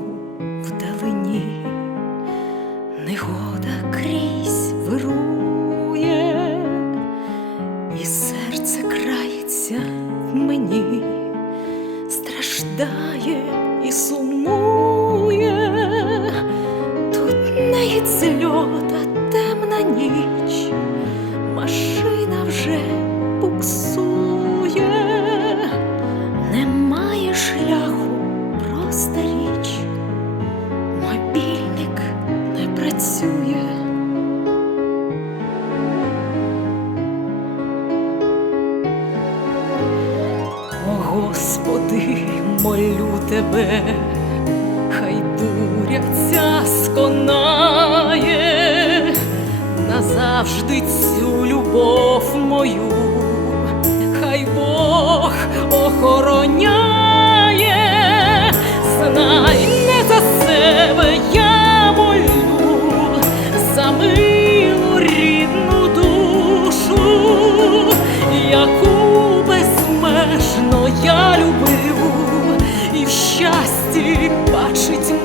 далеко вдалині, негода крізь вирує, і серце крається мені, страждає і сумує, тут не йдеться те. працює. О, Господи, молю тебе, хай буря ця сконає назавжди цю любов мою. світ бачить.